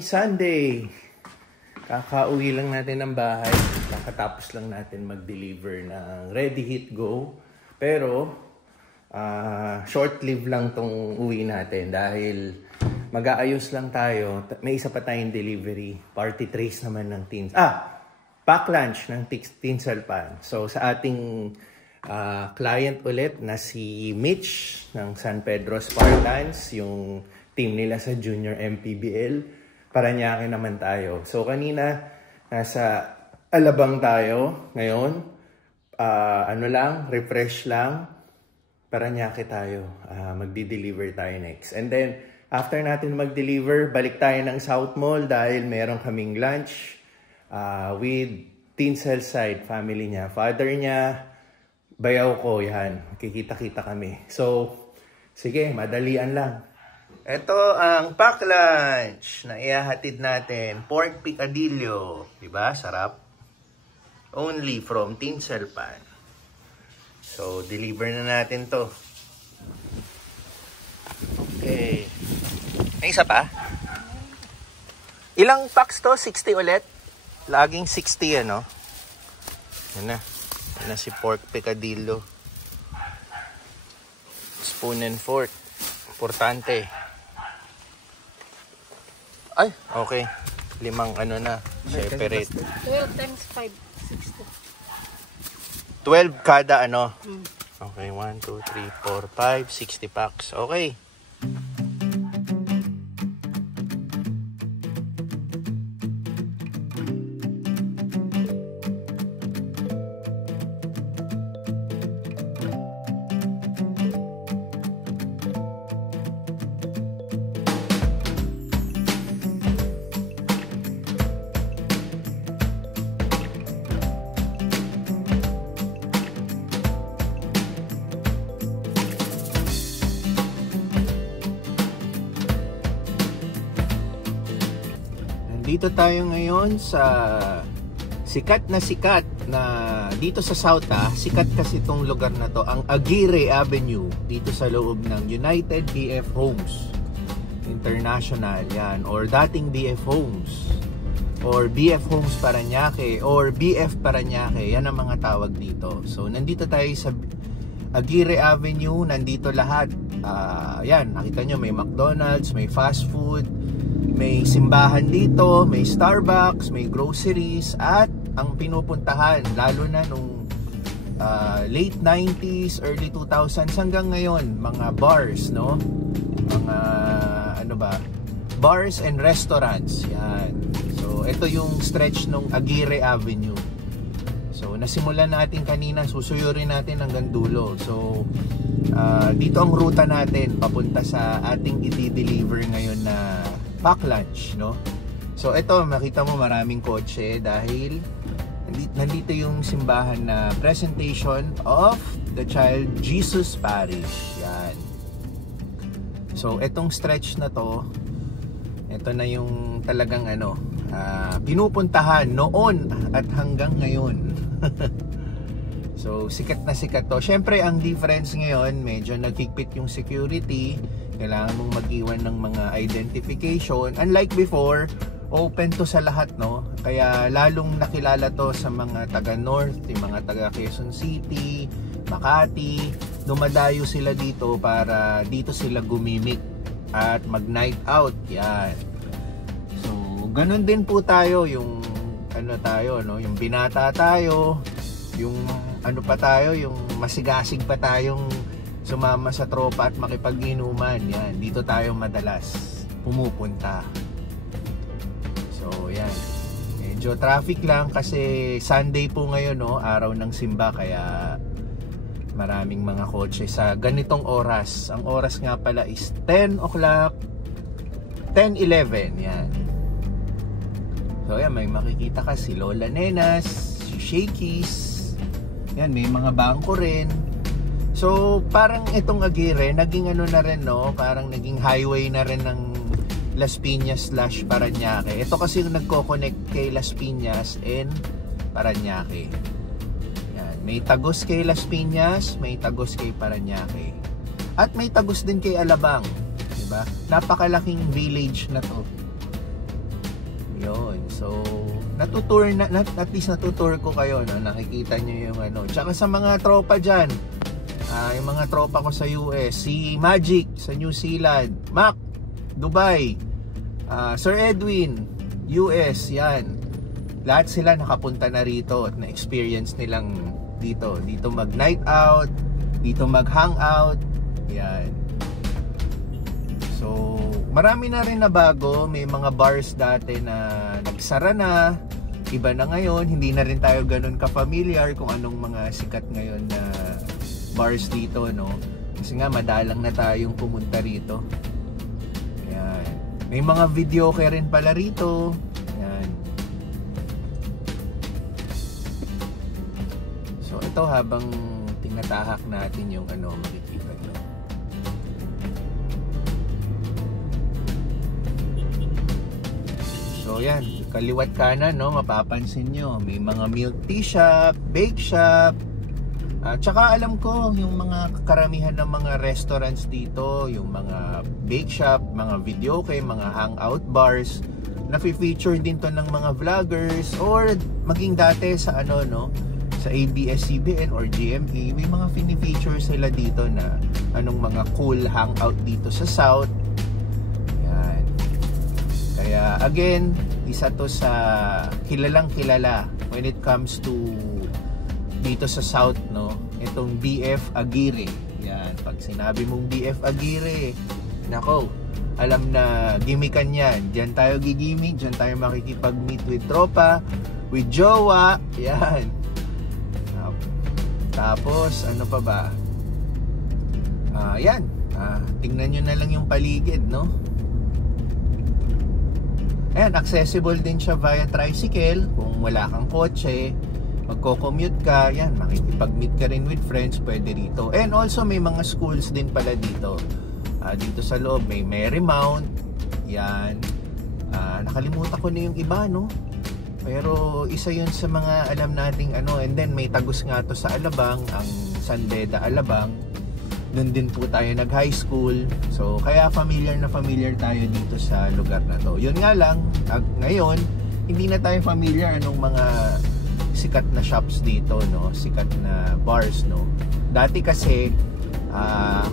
Happy Sunday! Kakauwi lang natin ng bahay. Kakatapos lang natin mag-deliver ng Ready Hit Go. Pero, short-lived lang tong uwi natin dahil mag-aayos lang tayo. May isa pa tayong delivery. Party trays naman ng teens. Pack lunch ng Tinsel Pan. So, sa ating client ulit na si Mitch ng San Pedro Spartans, yung team nila sa Junior MPBL, Parañaque naman tayo. So kanina, nasa Alabang tayo. Ngayon, refresh lang, Parañaque tayo. Magdi-deliver tayo next. And then, after natin mag-deliver, balik tayo ng South Mall dahil meron kaming lunch with Tinsel side, family niya. Father niya, bayaw ko, yan. Kikita-kita kami. So, sige, madalian lang. Ito ang pack lunch na ihahatid natin. Pork picadillo. Diba? Sarap. Only from Tinsel Pan. So, deliver na natin to. Okay. May isa pa? Ilang packs to? 60 ulit? Laging 60 ano? Yan na. Yan na si pork picadillo. Spoon and fork. Importante. Ay, okay. 5 ano na. Separate. 12 times 5, 60. 12 kada ano? Okay, 1, 2, 3, 4, 5, 60 packs. Okay. Dito tayo ngayon sa sikat na dito sa South sikat kasi itong lugar na to, ang Aguirre Avenue dito sa loob ng United BF Homes International, yan, or dating BF Homes or BF Homes Parañaque or BF Parañaque, yan ang mga tawag dito. So nandito tayo sa Aguirre Avenue, nandito lahat. Yan, nakita nyo may McDonald's, may fast food, may simbahan dito, may Starbucks, may groceries, at ang pinupuntahan lalo na nung late 90s, early 2000s hanggang ngayon, mga bars, no? Mga bars and restaurants. Yan. So ito yung stretch ng Aguirre Avenue. So nasimulan natin kanina, susuyurin natin hanggang dulo. So dito ang ruta natin papunta sa ating i-deliver ngayon na pack lunch, no? So ito, makita mo maraming kotse dahil nandito yung simbahan na presentation of the Child Jesus Parish. Yan. So itong stretch na to, ito na yung talagang pinupuntahan noon at hanggang ngayon. So sikat na sikat to. Syempre ang difference ngayon, medyo nagkikpit yung security. Kailangan mong mag-iwan ng mga identification. Unlike before, open to sa lahat, no? Kaya lalong nakilala to sa mga taga-North, yung mga taga-Quezon City, Makati. Dumadayo sila dito para dito sila gumimik at mag-night out. Yan. So, ganun din po tayo. Yung yung binata tayo, yung yung masigasig pa tayong sumama sa tropa at makipag-inuman. Yan, dito tayo madalas pumupunta. So yan, medyo traffic lang kasi Sunday po ngayon, no? Araw ng simba, kaya maraming mga kotse sa ganitong oras. Ang oras nga pala is 10 o'clock, 10:11. Yan. So yan, may makikita ka si Lola Nenas, si Shakey's. Yan, may mga bangko rin. So, parang itong Aguirre, naging na rin, no? Parang naging highway na rin ng Las Piñas / Parañaque. Ito kasi yung nagko-connect kay Las Piñas and Parañaque. Yan. May tagos kay Las Piñas, may tagos kay Parañaque. At may tagos din kay Alabang. Diba? Napakalaking village na to. Yun. So, natutour na, at least natutour ko kayo, no? Nakikita nyo yung ano. Tsaka sa mga tropa dyan, yung mga tropa ko sa US, si Magic sa New Zealand, Mac, Dubai, Sir Edwin, US, yan. Lahat sila nakapunta na rito at na-experience nilang dito mag night out, dito mag hangout, yan. So, marami na rin na bago. May mga bars dati na nagsara na, iba na ngayon. Hindi na rin tayo ganun ka-familiar kung anong mga sikat ngayon na bars dito, no? Kasi nga madalang na tayong pumunta rito. Yan. May mga video rin pala rito. Yan. So, ito habang tinatahak natin yung ano, makikita nyo. So yan, kaliwat kanan, no, mapapansin nyo may mga milk tea shop, bake shop, tsaka alam ko yung mga karamihan ng mga restaurants dito, yung mga bake shop, mga videoke, mga hangout bars, na-feature din to ng mga vloggers, or maging dati sa ano, no, sa ABS-CBN or GMA, may mga fini-feature sila dito na anong mga cool hangout dito sa South. Kaya again, isa to sa kilalang kilala when it comes to dito sa South, no? Itong BF Aguirre. Yan, pag sinabi mong BF Aguirre, nako, alam na gimikan yan. Diyan tayo gigimik, diyan tayo makikipag-meet with tropa, with jowa, yan. Tapos, ano pa ba? Yan, tingnan nyo na lang yung paligid, no? Ayan, accessible din siya via tricycle. Kung wala kang kotse, magko-commute ka, yan, makikipag-meet ka rin with friends, pwede rito. And also may mga schools din pala dito. Dito sa loob may Marymount, yan. Nakalimutan ko na yung iba, no? Pero isa yun sa mga alam nating ano. And then may Tagus nga to sa Alabang, ang San Beda Alabang. Doon din po tayo nag-high school. So, kaya familiar na familiar tayo dito sa lugar na to. Yun nga lang, ngayon, hindi na tayo familiar anong mga sikat na shops dito, no? Sikat na bars, no? Dati kasi,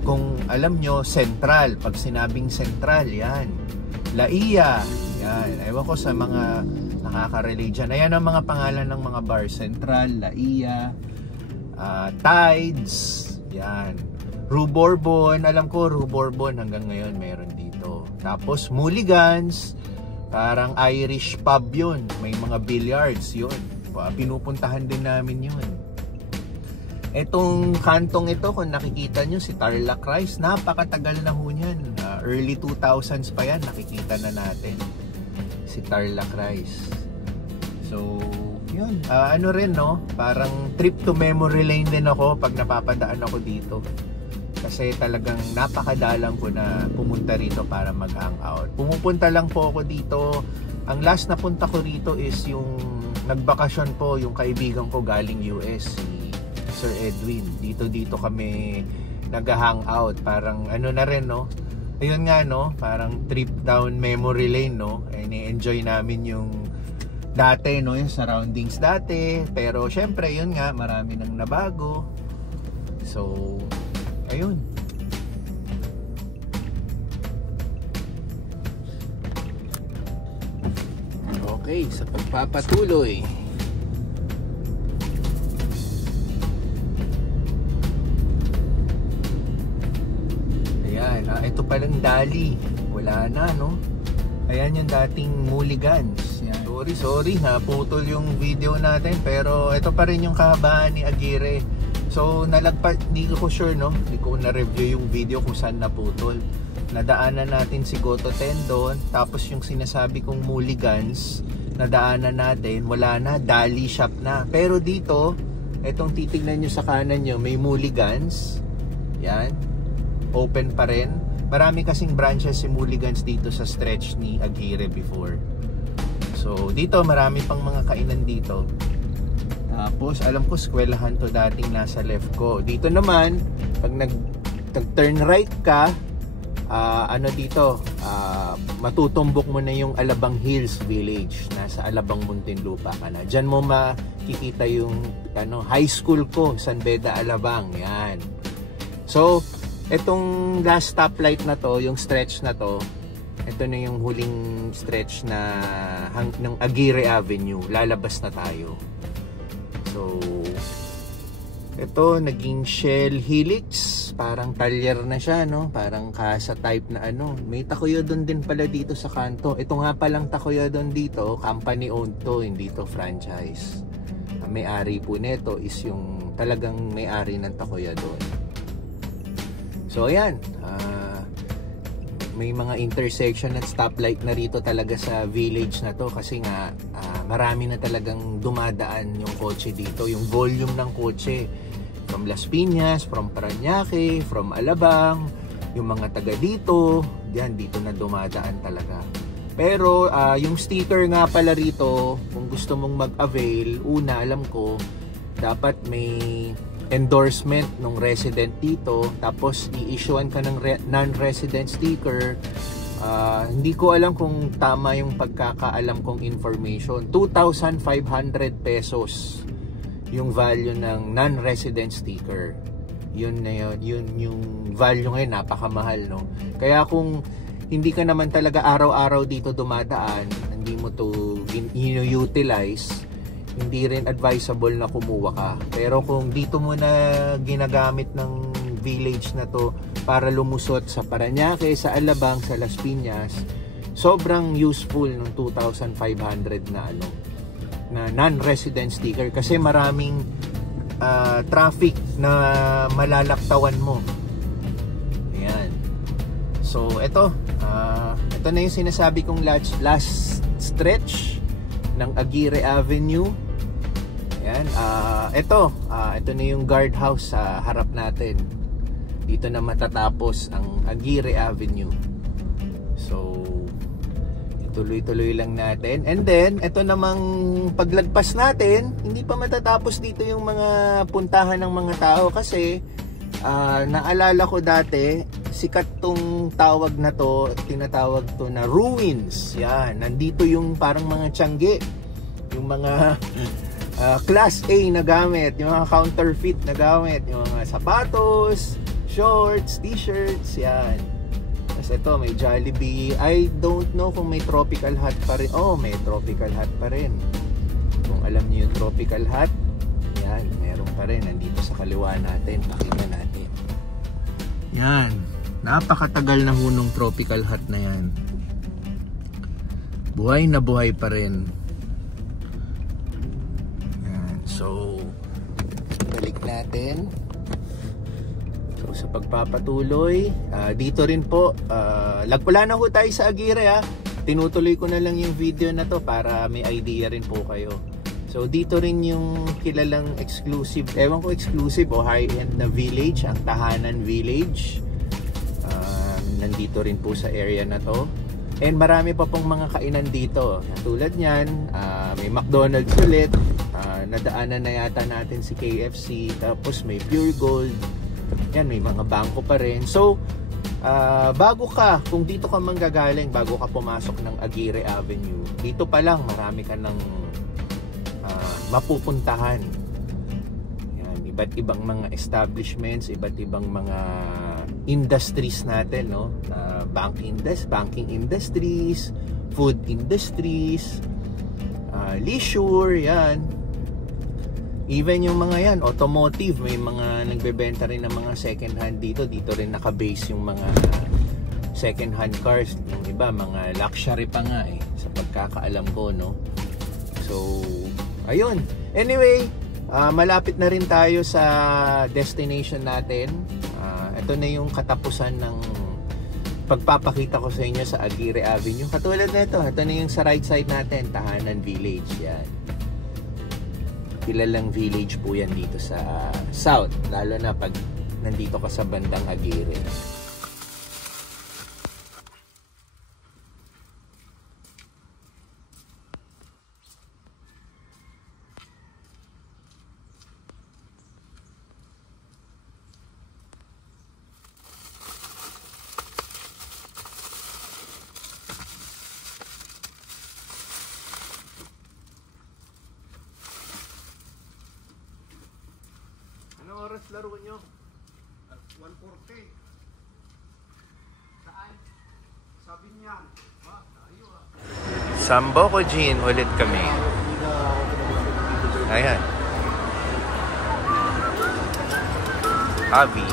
kung alam nyo, Central. Pag sinabing Central, yan. Laia, yan. Ewan ko sa mga nakaka-relate dyan. Ayan ang mga pangalan ng mga bars. Central, Laia, Tides, yan. Rue Bourbon, alam ko Rue Bourbon hanggang ngayon meron dito. Tapos Mulligans, parang Irish pub yun. May mga billiards yun. Pinupuntahan din namin yun. Etong kantong ito, kung nakikita nyo, si Tarlac Rice, napakatagal na ho yan. Early 2000s pa yan, nakikita na natin. Si Tarlac Rice. So, yun. Ano rin, no? Parang trip to memory lane din ako pag napapadaan ako dito. Kasi talagang napakadalang ko na pumunta rito para mag-hangout. Pumupunta lang po ako dito. Ang last na punta ko rito is yung nagbakasyon po yung kaibigan ko galing US, si Sir Edwin. Dito kami nag-hangout. Parang ano na rin, no? Ayun nga, no? Parang trip down memory lane, no? Ini-enjoy namin yung dati, no? Yung surroundings dati. Pero syempre, yun nga, marami nang nabago. So, ayun. Okay, sa pagpapatuloy. Ayan, ito palang Dali. Wala na, no? Ayan yung dating Mulligans. Yan. Sorry, naputol yung video natin. Pero ito pa rin yung kahabaan ni Aguirre. So, hindi ko sure, no? Hindi ko na-review yung video kung saan naputol. Nadaanan natin si Goto Tendon. Tapos yung sinasabi kong Mulligans, nadaanan natin. Wala na, Dali shop na. Pero dito, etong titignan nyo sa kanan nyo, may Mulligans. Yan. Open pa rin. Marami kasing branches si Mulligans dito sa stretch ni Aguirre before. So, dito, marami pang mga kainan dito. Tapos, alam ko, eskwelahan to dating nasa left ko. Dito naman, pag nag-turn right ka, ano dito, matutumbok mo na yung Alabang Hills Village. Nasa Alabang, Muntinlupa ka na. Diyan mo makikita yung high school ko, San Beda, Alabang. Yan. So, itong last stoplight na to, yung stretch na to, ito na yung huling stretch ng Aguirre Avenue. Lalabas na tayo. So, ito, naging Shell Helix. Parang talyer na siya, no? Parang kasa type na ano. May Takoyodon din pala dito sa kanto. Ito nga palang Takoyodon dito, company owned to, hindi to franchise. Ang may-ari po nito is yung talagang may-ari ng Takoyodon. So, ayan. May mga intersection at stoplight na rito talaga sa village na to kasi nga marami na talagang dumadaan yung kotse dito. Yung volume ng kotse from Las Piñas, from Parañaque, from Alabang, yung mga taga dito, dito na dumadaan talaga. Pero yung sticker nga pala rito, kung gusto mong mag-avail, una alam ko, dapat may endorsement ng resident dito, tapos i-issuean ka ng non-resident sticker. Hindi ko alam kung tama yung pagkakaalam kong information. 2,500 pesos yung value ng non-resident sticker. Yun na yun yung value ngayon, napakamahal, no? Kaya kung hindi ka naman talaga araw-araw dito dumadaan, hindi mo to utilize, hindi rin advisable na kumuha ka. Pero kung dito mo na ginagamit ng village na to para lumusot sa Parañaque, sa Alabang, sa Las Piñas, sobrang useful ng 2,500 na na non-resident sticker kasi maraming traffic na malalaktawan mo. Ayan. So ito na yung sinasabi kong last stretch ng Aguirre Avenue. Ayan. Ito na yung guardhouse sa harap natin. Dito na matatapos ang Aguirre Avenue. So tuloy-tuloy lang natin. And then, ito namang paglagpas natin, hindi pa matatapos dito yung mga puntahan ng mga tao kasi naalala ko dati, sikat tong tawag na to, tinatawag to na ruins. Yan, nandito yung parang mga tiyangge, yung mga class A na gamit, yung mga counterfeit na gamit, yung mga sapatos, shorts, t-shirts, yan. Tapos ito, may Jollibee. I don't know kung may Tropical Hut pa rin. Oh, may Tropical Hut pa rin. Kung alam niyo yung Tropical Hut, yan, meron pa rin. Nandito sa kaliwa natin. Pakita natin. Yan. Napakatagal na hunong Tropical Hut na yan. Buhay na buhay pa rin. Yan. So, balik natin. So, sa pagpapatuloy, dito rin po, lagpula na ho tayo sa Aguirre. Tinutuloy ko na lang yung video na to para may idea rin po kayo. So, dito rin yung kilalang exclusive, ewan ko exclusive o high-end na village, ang Tahanan Village. Nandito rin po sa area na to. And marami pa pong mga kainan dito. Tulad nyan, may McDonald's ulit, nadaanan na yata natin si KFC, tapos may Pure Gold. Yan, may mga bangko pa rin. So, bago ka, kung dito ka manggagaling, bago ka pumasok ng Aguirre Avenue, dito pa lang marami ka ng mapupuntahan. Yan, iba't ibang mga establishments, iba't ibang mga industries natin, no? Banking industries, food industries, leisure, yan. Even yung mga yan, automotive, may mga nagbebenta rin ng mga second hand dito. Dito rin nakabase yung mga second hand cars. Yung iba, mga luxury pa nga sa pagkakaalam ko, no? So, ayun. Anyway, malapit na rin tayo sa destination natin. Ito na yung katapusan ng pagpapakita ko sa inyo sa Aguirre Avenue. Katulad na ito na yung sa right side natin, Tahanan Village. Yan. Kilalang village po yan dito sa south, lalo na pag nandito ka sa bandang Aguirre. laro nyo? 140. Saan? Sabi niya. Tayo ah. Sambuco Gin ulit kami. Ayan. Abi.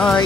Hi.